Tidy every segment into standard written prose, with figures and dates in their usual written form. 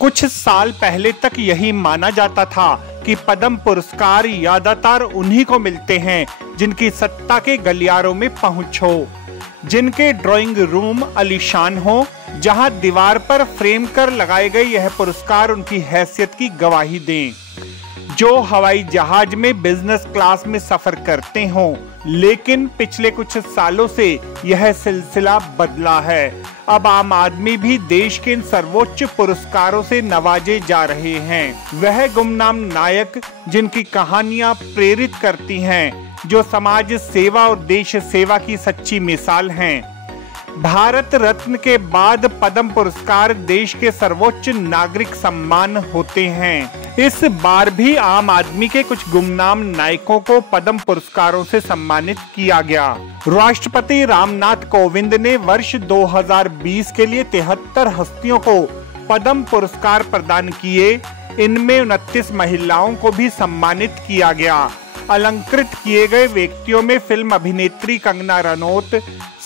कुछ साल पहले तक यही माना जाता था कि पद्म पुरस्कार ज्यादातर उन्हीं को मिलते हैं जिनकी सत्ता के गलियारों में पहुंच हो, जिनके ड्राइंग रूम आलीशान हो, जहां दीवार पर फ्रेम कर लगाए गए यह पुरस्कार उनकी हैसियत की गवाही दें, जो हवाई जहाज में बिजनेस क्लास में सफर करते हों। लेकिन पिछले कुछ सालों से यह सिलसिला बदला है। अब आम आदमी भी देश के इन सर्वोच्च पुरस्कारों से नवाजे जा रहे हैं। वह गुमनाम नायक जिनकी कहानियां प्रेरित करती हैं, जो समाज सेवा और देश सेवा की सच्ची मिसाल हैं। भारत रत्न के बाद पद्म पुरस्कार देश के सर्वोच्च नागरिक सम्मान होते हैं। इस बार भी आम आदमी के कुछ गुमनाम नायकों को पद्म पुरस्कारों से सम्मानित किया गया। राष्ट्रपति रामनाथ कोविंद ने वर्ष 2020 के लिए 73 हस्तियों को पद्म पुरस्कार प्रदान किए। इनमें 29 महिलाओं को भी सम्मानित किया गया। अलंकृत किए गए व्यक्तियों में फिल्म अभिनेत्री कंगना रनौत,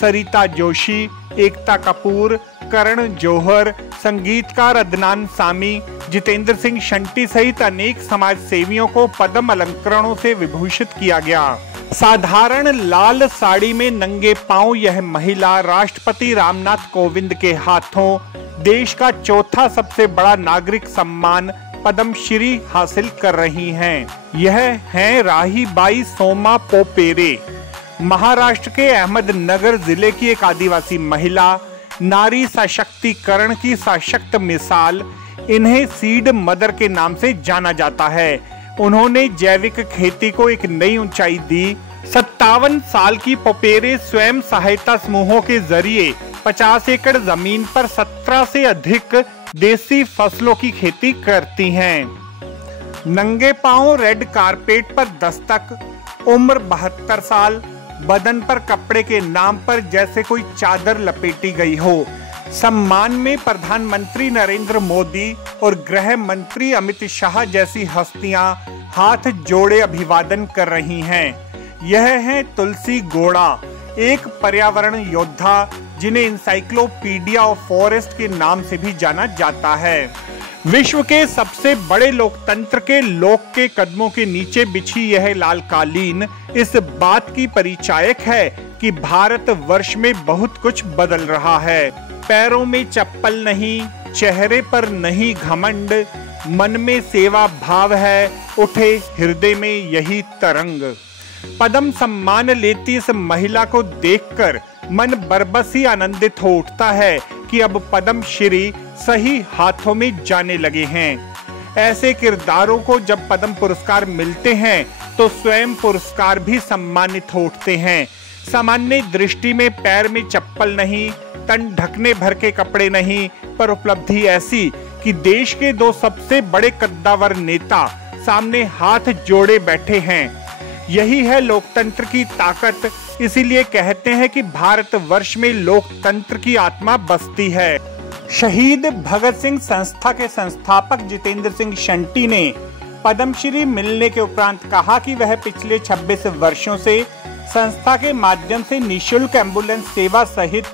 सरिता जोशी, एकता कपूर, करण जौहर, संगीतकार अदनान सामी, जितेंद्र सिंह शंटी सहित अनेक समाज सेवियों को पद्म अलंकरणों से विभूषित किया गया। साधारण लाल साड़ी में नंगे पांव यह महिला राष्ट्रपति रामनाथ कोविंद के हाथों देश का चौथा सबसे बड़ा नागरिक सम्मान पद्मश्री हासिल कर रही हैं। यह हैं राही बाई सोमा पोपेरे। महाराष्ट्र के अहमदनगर जिले की एक आदिवासी महिला, नारी सशक्तिकरण की सशक्त मिसाल। इन्हें सीड मदर के नाम से जाना जाता है। उन्होंने जैविक खेती को एक नई ऊंचाई दी। 57 साल की पोपेरे स्वयं सहायता समूहों के जरिए 50 एकड़ जमीन पर 17 से अधिक देसी फसलों की खेती करती हैं। नंगे पांव रेड कारपेट पर दस्तक, उम्र 72 साल, बदन पर कपड़े के नाम पर जैसे कोई चादर लपेटी गई हो। सम्मान में प्रधानमंत्री नरेंद्र मोदी और गृह मंत्री अमित शाह जैसी हस्तियां हाथ जोड़े अभिवादन कर रही हैं। यह है तुलसी गोड़ा, एक पर्यावरण योद्धा जिन्हें इंसाइक्लोपीडिया ऑफ फॉरेस्ट के नाम से भी जाना जाता है। विश्व के सबसे बड़े लोकतंत्र के लोक के कदमों के नीचे बिछी यह लाल कालीन इस बात की परिचायक है कि भारत वर्ष में बहुत कुछ बदल रहा है। पैरों में चप्पल नहीं, चेहरे पर नहीं घमंड, मन में सेवा भाव है, उठे हृदय में यही तरंग। पद्म सम्मान लेती इस महिला को देखकर मन बरबसी आनंदित हो उठता है कि अब पद्मश्री सही हाथों में जाने लगे हैं। ऐसे किरदारों को जब पद्म पुरस्कार मिलते हैं तो स्वयं पुरस्कार भी सम्मानित हो उठते हैं। सामान्य दृष्टि में पैर में चप्पल नहीं, तन ढकने भर के कपड़े नहीं, पर उपलब्धि ऐसी कि देश के दो सबसे बड़े कद्दावर नेता सामने हाथ जोड़े बैठे हैं। यही है लोकतंत्र की ताकत। इसीलिए कहते हैं कि भारत वर्ष में लोकतंत्र की आत्मा बसती है। शहीद भगत सिंह संस्था के संस्थापक जितेंद्र सिंह शंटी ने पद्मश्री मिलने के उपरांत कहा कि वह पिछले 26 वर्षों से संस्था के माध्यम से निःशुल्क एम्बुलेंस सेवा सहित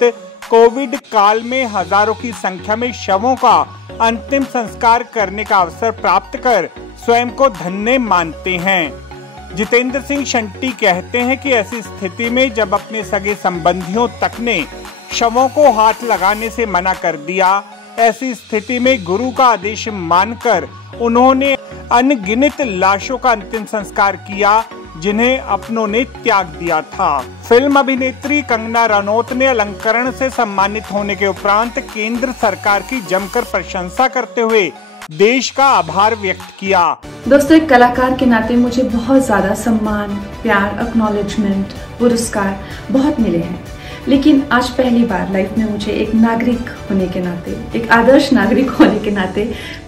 कोविड काल में हजारों की संख्या में शवों का अंतिम संस्कार करने का अवसर प्राप्त कर स्वयं को धन्य मानते हैं। जितेंद्र सिंह शंटी कहते हैं कि ऐसी स्थिति में जब अपने सगे संबंधियों तक ने शवों को हाथ लगाने से मना कर दिया, ऐसी स्थिति में गुरु का आदेश मानकर उन्होंने अनगिनत लाशों का अंतिम संस्कार किया जिन्हें अपनों ने त्याग दिया था। फिल्म अभिनेत्री कंगना रनौत ने अलंकरण से सम्मानित होने के उपरांत केंद्र सरकार की जमकर प्रशंसा करते हुए देश का आभार व्यक्त किया। दोस्तों, एक कलाकार के नाते मुझे बहुत ज्यादा सम्मान, प्यार, एक्नॉलेजमेंट, पुरस्कार बहुत मिले हैं, लेकिन आज पहली बार लाइफ में मुझे एक नागरिक होने के नाते, एक आदर्श नागरिक होने के नाते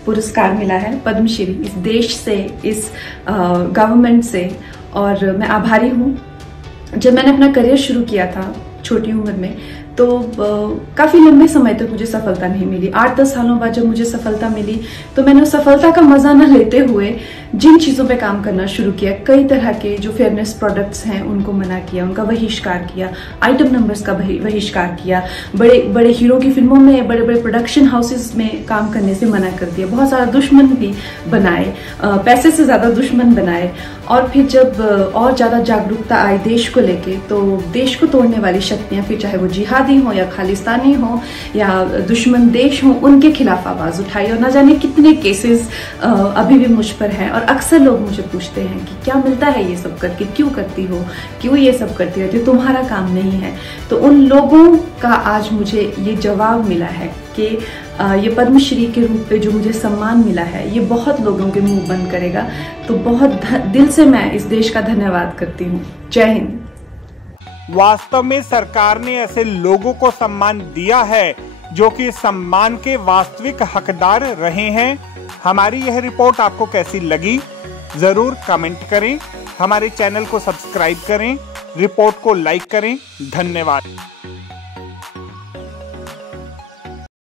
पुरस्कार मिला है पद्मश्री, इस देश से, इस गवर्नमेंट से, और मैं आभारी हूँ। जब मैंने अपना करियर शुरू किया था छोटी उम्र में, तो काफ़ी लंबे समय तक मुझे सफलता नहीं मिली। 8-10 सालों बाद जब मुझे सफलता मिली तो मैंने उस सफलता का मजा न लेते हुए जिन चीज़ों पे काम करना शुरू किया, कई तरह के जो फेयरनेस प्रोडक्ट्स हैं उनको मना किया, उनका बहिष्कार किया, आइटम नंबर्स का बहिष्कार किया, बड़े बड़े हीरो की फिल्मों में, बड़े बड़े प्रोडक्शन हाउसेस में काम करने से मना कर दिया, बहुत सारा दुश्मन भी बनाए, पैसे से ज़्यादा दुश्मन बनाए। और फिर जब और ज़्यादा जागरूकता आई देश को लेके, तो देश को तोड़ने वाली शक्तियाँ, फिर चाहे वो जिहादी हो या खालिस्तानी हो या दुश्मन देश हो, उनके खिलाफ आवाज़ उठाई। और न जाने कितने केसेस अभी भी मुझ पर हैं। और अक्सर लोग मुझे पूछते हैं कि क्या मिलता है ये सब करके, क्यों करती हो, क्यों ये सब करती रहती हो, तुम्हारा काम नहीं है। तो उन लोगों का आज मुझे ये जवाब मिला है कि ये पद्मश्री के रूप पे जो मुझे सम्मान मिला है, ये बहुत लोगों के मुंह बंद करेगा। तो बहुत दिल से मैं इस देश का धन्यवाद करती हूँ। जय हिंद। वास्तव में सरकार ने ऐसे लोगों को सम्मान दिया है जो कि सम्मान के वास्तविक हकदार रहे हैं। हमारी यह रिपोर्ट आपको कैसी लगी जरूर कमेंट करें, हमारे चैनल को सब्सक्राइब करें, रिपोर्ट को लाइक करें। धन्यवाद।